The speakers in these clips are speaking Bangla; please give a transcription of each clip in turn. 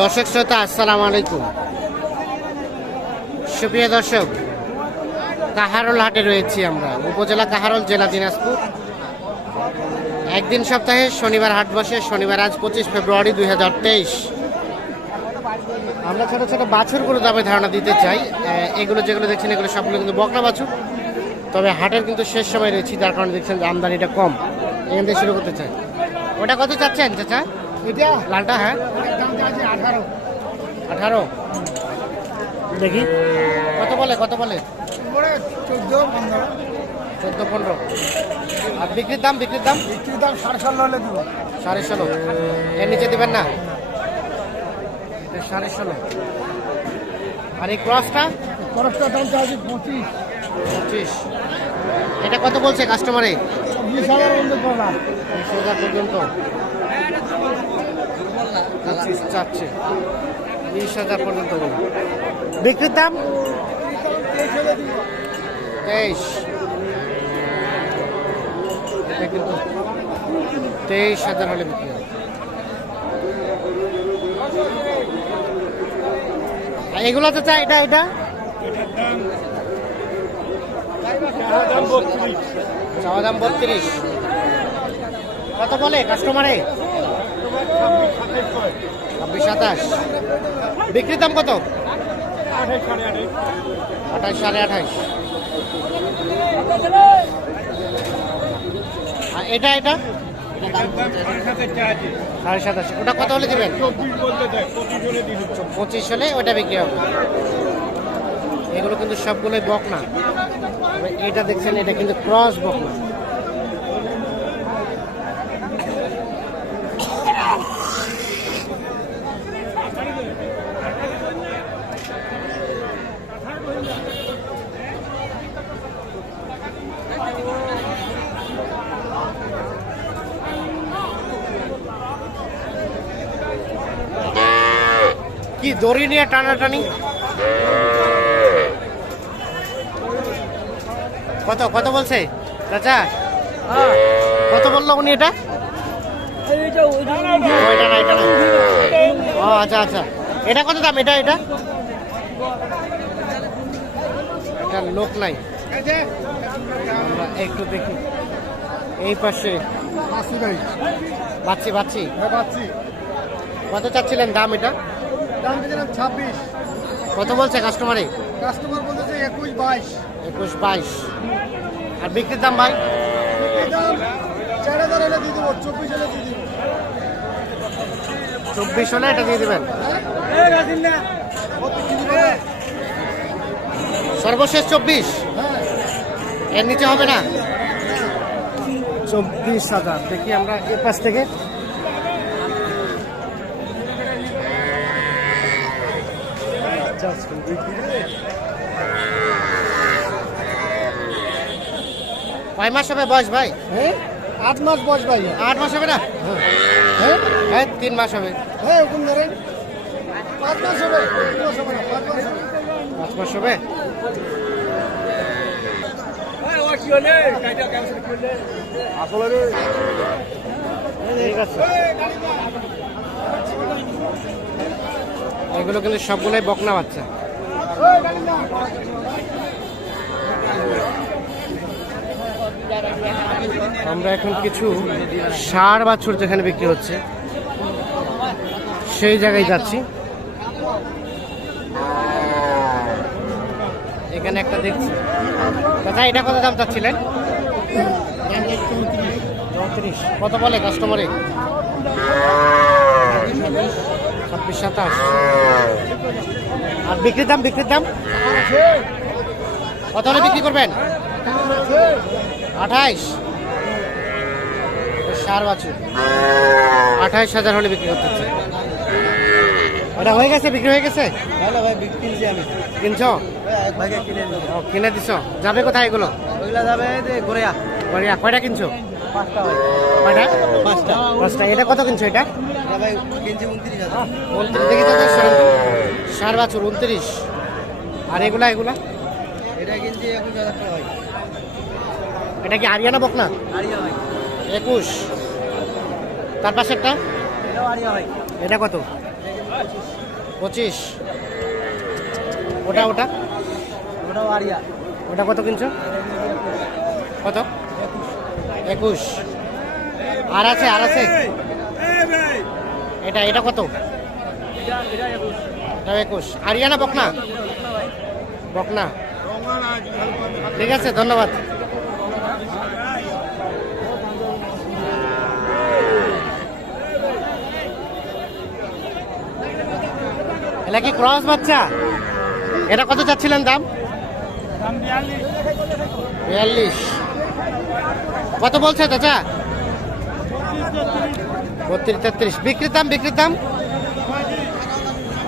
দর্শক শ্রোতা, আসসালামু আলাইকুম। সুপ্রিয় দর্শক, কাহারোল হাটে রয়েছি আমরা। উপজেলা কাহারোল, জেলা দিনাজপুর। একদিন সপ্তাহে শনিবার হাট বসে, শনিবার আজ পঁচিশ ফেব্রুয়ারি দুই হাজার তেইশ। আমরা ছোটো ছোটো বাছুরগুলো দামে ধারণা দিতে চাই। এগুলো যেগুলো দেখছেন, এগুলো সবগুলো কিন্তু বকনা বাছুর। তবে হাটের কিন্তু শেষ সময় রয়েছি, যার কারণে দেখছেন আমদানিটা কম। এখান থেকে শুরু করতে চাই। ওটা কত চাচ্ছেন চাচা? এটা? লালটা হ্যাঁ। আঠারো। আঠারো? দেখি। কত বলে কত বলে? চোদ্দ পনেরো। চোদ্দ পনেরো। আর বিক্রির দাম বিক্রির দাম? বিক্রির দাম সাড়ে ষোলো হলে দিব। সাড়ে ষোলো। এর নিচে দেবেন না? সাড়ে ষোলো। আর এই ক্রসটা? খরচটার দাম আছে পঁচিশ। পঁচিশ। এটা কত বলছে কাস্টমারে বিশ হাজার পর্যন্ত। চাচ্ছে। বিশ হাজার পর্যন্ত বিক্রির দাম? তেইশ। কিন্তু তেইশ হাজার হলে বিক্রি হবে। এগুলো তো চাই এটা এটা? চাওয়া দাম বত্রিশ। কত বলে কাস্টমারে ছাব্বিশ, সাতাশ। বিক্রির দাম কত? আঠাশ সাড়ে আঠাশ। এটা এটা? সাড়ে সাতাশ। ওটা কত হলে দেবেন? পঁচিশ হলে ওটা বিক্রি হবে। এগুলো কিন্তু সবগুলোই বক না এটা দেখছেন, এটা কিন্তু ক্রস বক না কি দড়ি নিয়ে টানাটানি? কত কত বলছে? চাচা? কত বলল উনি এটা? ও, না এটা না। ও আচ্ছা আচ্ছা। এটা কত দাম? এটা এটা? এটা লোক নাই। আমরা একটু দেখি। এই পাশে। বাচ্চি বাচ্চি। হ্যাঁ কত চাচ্ছিলেন দাম এটা? দাম ছাব্বিশ। কত বলছে কাস্টমারে কাস্টমার বলতেছে একুশ বাইশ। একুশ বাইশ। আর বিক্রির দাম ভাই? বিক্রির দাম চার হাজার দিয়ে দেবো চব্বিশ হলে এটা দিয়ে দেবেন? দিবে? সর্বশেষ চব্বিশ? হ্যাঁ। এর নিচে হবে না? চব্বিশ হাজার। দেখি আমরা এ পাশ থেকে কয় মাস হবে বয়স ভাই? হ্যাঁ? আট মাস বয়স ভাই। আট মাস হবে না? হ্যাঁ? হ্যাঁ তিন মাস হবে। হ্যাঁ ওরকম ধরেন পাঁচ মাস হবে পাঁচ মাস হবে পাঁচ ঠিক আছে। এগুলো কিন্তু সবগুলোই বকনা বাচ্চা। আমরা এখন কিছু সার বাছুর যেখানে বিক্রি হচ্ছে, সেই জায়গায় যাচ্ছি। এখানে একটা দেখছি। দাদা এটা কত দাম চাচ্ছিলেন? কত বলে কাস্টমারে ছাব্বিশ সাতাশ। আর বিক্রির দাম বিক্রির দাম? কত হলে বিক্রি করবেন? আঠাইশ। সার বাছুর। আঠাইশ হাজার হলে বিক্রি করতে ওটা হয়ে গেছে বিক্রি হয়ে গেছে? কিনছি আমি। কিনছো? কিনে দিছো। যাবে কোথায় এগুলো? যাবে গোড়িয়া। বড়িয়া কয়টা কিনছো? পাঁচটা এটা কত কিনছো এটা? কিনছি উনত্রিশ। আর এগুলা এগুলা? এটা কি আরিয়ানা একুশ। তার এটাও আড়িয়া এটা কত? পঁচিশ। ওটা ওটা? ওটা কত কিনছো? কত? একুশ। আর আছে আর আছে। এটা এটা কত? এটা একুশ। আরিয়ানা বকনা? বকনা। ঠিক আছে ধন্যবাদ। এটা কি ক্রস বাচ্চা? এটা কত চাচ্ছিলেন দাম? বিয়াল্লিশ। কত বলছে চাচা? বত্রিশ, তেত্রিশ। বিক্রির দাম বিক্রির দাম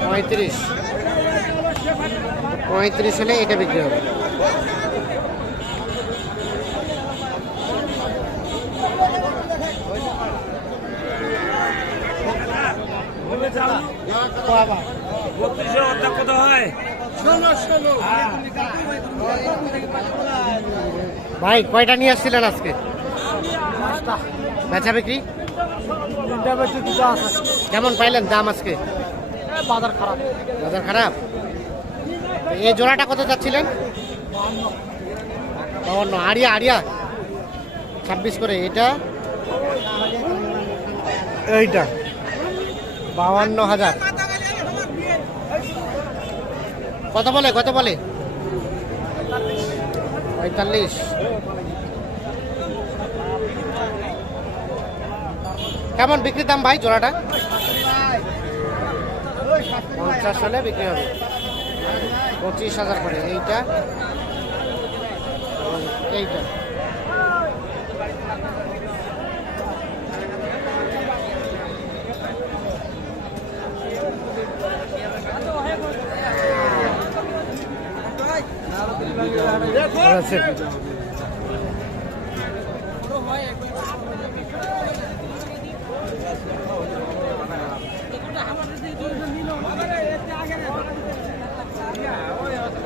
পঁয়ত্রিশ। পঁয়ত্রিশ হলে এটা বিক্রি হবে। ভাই, কয়টা নিয়ে আসছিলেন আজকে? বেচা। বিক্রি? কেমন পাইলেন দাম আজকে? বাজার খারাপ। বাজার খারাপ? এই জোড়াটা কত চাচ্ছিলেন? বাউন্ন আড়িয়া আড়িয়া? ছাব্বিশ করে। এটা? এইটা। বাউন্ন হাজার। কত বলে? কত বলে? পঁয়তাল্লিশ। কেমন বিক্রির দাম ভাই জোড়াটা? পঞ্চাশ হলে বিক্রি হবে। পঁচিশ হাজার করে এইটা? এইটা।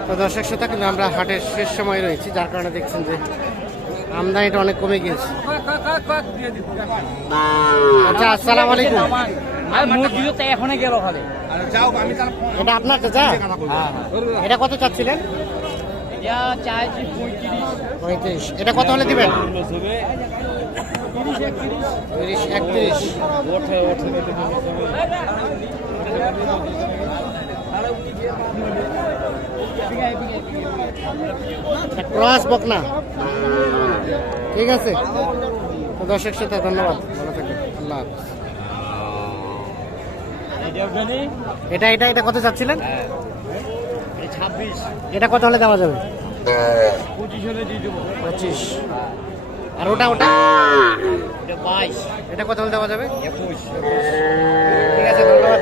তো দর্শক শ্রোতা কিন্তু আমরা হাটের শেষ সময় রয়েছি যার কারণে দেখছেন যে আমদানিটা অনেক কমে গিয়েছে। আচ্ছা আসসালামু আলাইকুম। এটা আপনার চাচা? এটা কত চাচ্ছিলেন? এটা পঁয়ত্রিশ। এটা কত হলে দিবেন? তিরিশ একত্রিশ। ক্রস বকনা। ঠিক আছে? দর্শক সাথে ধন্যবাদ। ভালো থাকেন আল্লাহ এটা এটা এটা কত চাচ্ছিলেন? এটা কত হলে দেওয়া যাবে? পঁচিশ। আর ওটা ওটা? এটা বাইশ। এটা কত হলে দেওয়া যাবে? ঠিক আছে ধন্যবাদ।